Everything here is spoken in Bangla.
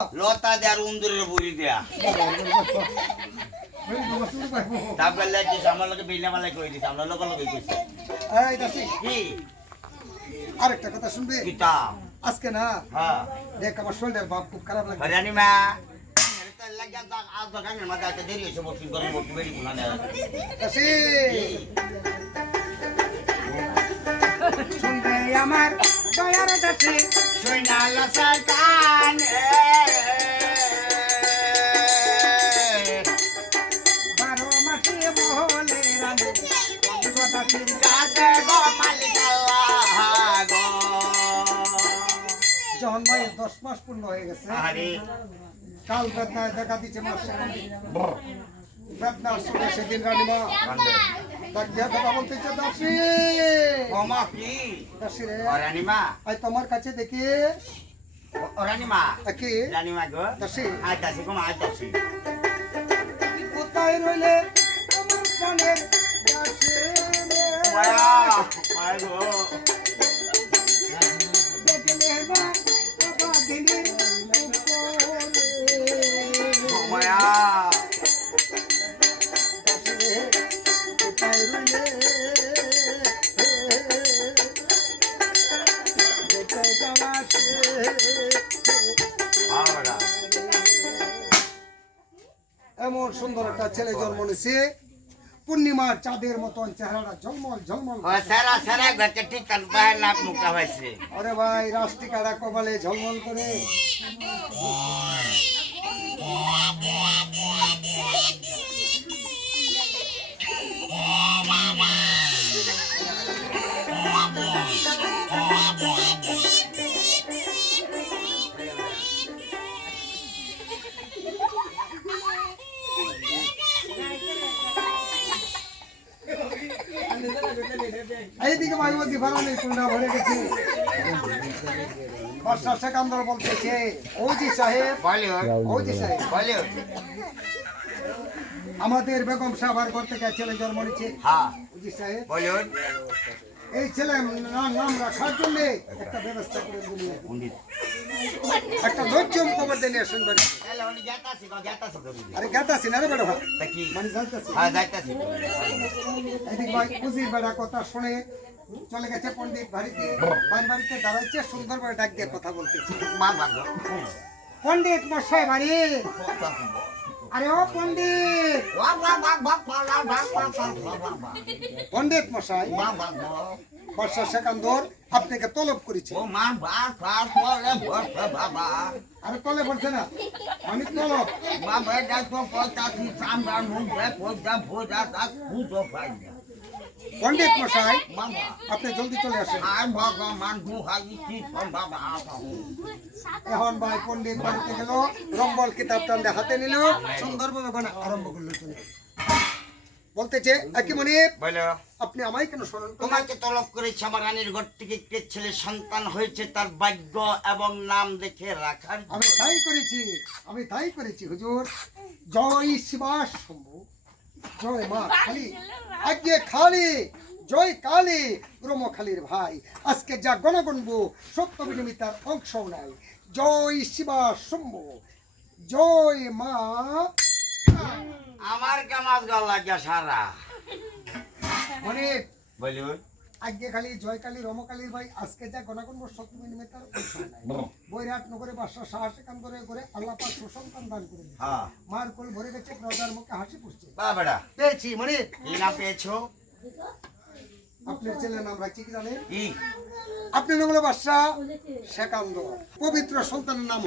লতা দেয়ার উন্দুরের বুড়ি দেয়া তারপর লাগিস আমার লোকে বিনা মালাই কই দিস আমরা লোক লোক কইছে এই দাসি কি আরেকটা কথা শুনবে কিতা আজকে না হ্যাঁ দেখ আমার শরীরের ভাব খুব খারাপ লাগে হরিয়ানি মা এটা লাগা দাগ আজ দোকানের মধ্যে একটা দেরি হইছে বসিন করে বসি বেরি কোনা না দাসি শুনবে আমার দয়ার দাসি শুনালা সাকান বারো মাসে বলে রানী দাসির কাছে গো মালিকাল্লা গো যখন মায়ের 10 মাস পূর্ণ হয়ে গেছে আরে কাল বেদনায় দেখা দিচ্ছে মাস বেদনা শুনে সেদিন রানীমা ডাক দিয়া কথা বলতেছে দাসি ওমা কি দাসি রে হরিয়ানি মা আই তোমার কাছে দেখি হরিয়ানি মা কি রানী মা গো দাসি আইতাছি গো আইতাছি কোথায় রইলে আমার প্রাণের দাসি রে মায়া মায়া গো দেখলে না বাবা দিনে মায়া দাসি রে কোথায় রইলে দেখে যাওয়া সে আওড়া এমন সুন্দর একটা ছেলে জন্ম নিয়েছে পূর্ণিমার চাঁদের মতন চেহারাটা ঝলমল ঝলমল ও সারা সারা গতে ঠিক কান পায় নাক মুখটা হইছে আরে ভাই রাষ্ট্রিকাটা কপালে ঝলমল করে এইদিকে মাইবতী ফারানের কুন্ডা ভরে গেছে বর্ষা সেকান্দর বলতেছে ওজি সাহেব বলিও ওজি সাহেব বলিও আমাদের বেগম সাহাবার ঘর থেকে ছেলে জন্ম নিচ্ছে হ্যাঁ ওজি সাহেব বলিও এই ছেলে নাম রাখার জন্য একটা ব্যবস্থা করে দিন পণ্ডিত একটা লজ্জম খবর দিয়ে আসেন বাড়ি এলা উনি যাইতাছি গো আরে গাতাছি না রে বেড়া ভাই তা কি মানে জানতাছি হ্যাঁ যাইতাছি এদিক ভাই উজির বেড়া কথা শুনে চলে গেছে পণ্ডিত বাড়িতে বাড়িতে দাঁড়াইছে সুন্দর করে ডাক দিয়ে কথা বলতেছে মা বাবা পণ্ডিত মশাই বাড়ি আরে ও পণ্ডিত পণ্ডিত মশাই বর্ষা সেকান্দর আপনাকে তলব করেছে আরে তলে বলছে না আমি তলব পণ্ডিত মশাই আপনি জলদি চলে আসেন এখন ভাই পণ্ডিত বাড়িতে গেল রম্বল কিতাবটা হাতে নিল সুন্দরভাবে গান আরম্ভ করলো চলে বলতেছে কি মনে বলো আপনি আমায় কেন স্মরণ করলেন? তোমাকে তলব করেছে আমার রানীর ঘর থেকে কে ছেলে সন্তান হয়েছে তার ভাগ্য এবং নাম দেখে রাখার আমি তাই করেছি হুজুর জয় শিবাস শম্ভু জয় মা কালী আজকে খালি জয় কালী ব্রহ্মখালীর ভাই আজকে যা গণগণবো সত্য বিনিমিতার অংশ নাই জয় শিবাস শম্ভু জয় মা আমার কামাজ গল লাগিয়া সারা মানে বলুন আজকে খালি জয় কালী রমকালীর ভাই আজকে যা গণগণবো সত্য বিনিমিতার অংশ নাই বৈরাট নগরে বাদশা সাহসে কান করে আল্লাহ পাক সুসন্তান দান করে দিয়েছে। হ্যাঁ মার কোল ভরে গেছে প্রজার মুখে হাসি ফুটছে বাবাড়া পেয়েছি মানে কি নাম পেয়েছো আপনার ছেলের নাম রাখছি কি জানেন কি আপনি নাম হলো বাদশা সেকান্দর পবিত্র সন্তানের নাম হলো